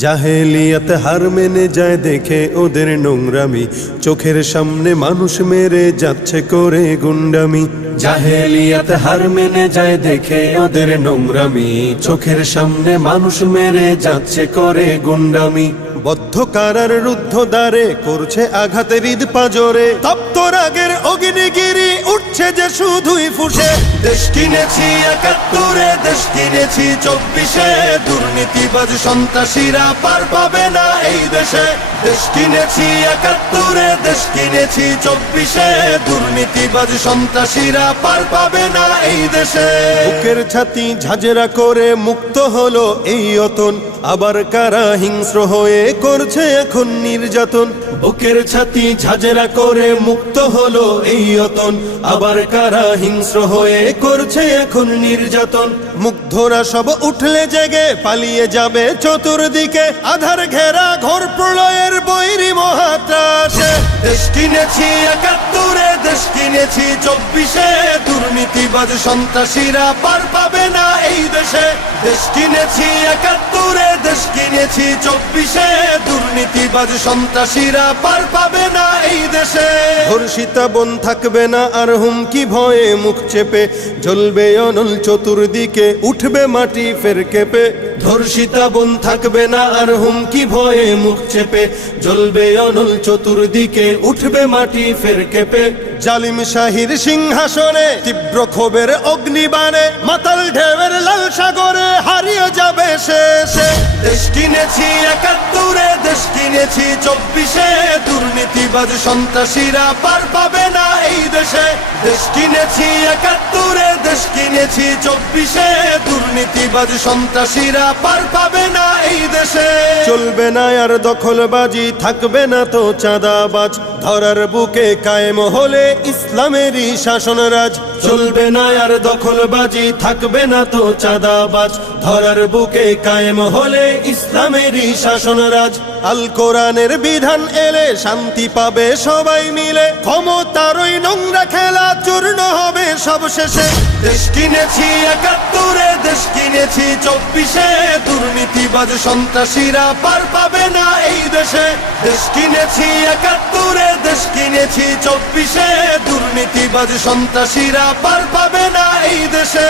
জাহেলিয়াত হার মেনে যায় দেখে ওদের নোংরামি। চোখের সামনে মানুষ মেরে যাচ্ছে করে গুন্ডামি। জাহেলিয়াত হার মেনে যায় দেখে ওদের নোংরামি। চোখের সামনে মানুষ মেরে যাচ্ছে করে গুন্ডামি। বদ্ধ কারার রুদ্ধ দ্বারে করছে আঘাতের হৃদ পাজরে। তপ্ত রাগের অগ্নিগিরি উঠছে যে শুধুই ফুসে। দেশ কিনেছি একাত্তরে, দেশ কিনেছি চব্বিশে। দুর্নীতিবাজ সন্ত্রাসীরা পার পাবে না এই দেশে। দেশ কিনেছি একাত্তরে দেশ কিনেছি চব্বিশে। দুর্নীতিবাজ সন্ত্রাসীরা পার পাবে না এই দেশে। বুকের ছাতি ঝাঁঝরা করে মুক্ত হলো এই অতন। আবার কারা হিংস্র হয়ে করছে এখন নির্যাতন? বুকের ছাতি ঝাঁঝরা করে মুক্ত হলো এই অতন। আবার কারা হিংস্র হয়ে করছে এখন নির্যাতন? মুগ্ধরা সব উঠলে জেগে পালিয়ে যাবে চতুর্দিকে। আধার ঘেরা ঘোর প্রলয়ের বৈরি মহাত্রাসে দেশ কিনেছি একাত্তরে, দেশ কিনেছি চব্বিশে। দুর্নীতিবাদ সন্ত্রাসীরা পার পাবে না এই দেশে। দেশ কিনেছি একাত্তরে, দেশ কিনেছি চব্বিশে। দুর্নীতিবাজ সন্ত্রাসীরা পার পাবে না এই দেশে। ধর্ষিতা বন থাকবে না আর হুমকি ভয়ে মুখ চেপে। জ্বলবে অনল চতুর্দিকে, উঠবে মাটি ফের কেঁপে। ধর্ষিতা বন থাকবে না আর হুমকি ভয়ে মুখ চেপে। জ্বলবে অনল চতুর্দিকে, উঠবে মাটি ফের কেঁপে। জালিম শাহির সিংহাসনে তীব্র ক্ষোভের অগ্নিবাণে মাতাল ঢেউয়ের লাল সাগরে হারিয়ে যাবে শেষে। দেশ কিনেছি একাত্তরে কিনেছি চব্বিশে। দুর্নীতিবাজ সন্ত্রাসীরা পার পাবে না এই দেশে। দেশ কিনেছি একাত্তরে, দেশ কিনেছি চব্বিশে। দুর্নীতিবাজ সন্ত্রাসীরা পার পাবে না এই দেশে। চলবে না আর দখলবাজি, থাকবে না তো চাঁদাবাজ। ধরার বুকে কায়েম হলে ইসলামেরই শাসনরাজ। চলবে না আর দখলবাজি, থাকবে না তো চাঁদাবাজ। ধরার বুকে কায়েম হলে ইসলামেরই শাসনরাজ। আল কোরআনের বিধান এলে শান্তি পাবে সবাই মিলে। ক্ষমতারই নোংরা খেলা হবে দেশ কিনেছি একাত্তরে, দেশ কিনেছি চব্বিশে। দুর্নীতিবাজ সন্ত্রাসীরা পার পাবে না এই দেশে। দেশ কিনেছি একাত্তরে, দেশ কিনেছি চব্বিশে। দুর্নীতিবাজ সন্ত্রাসীরা পার পাবে না এই দেশে।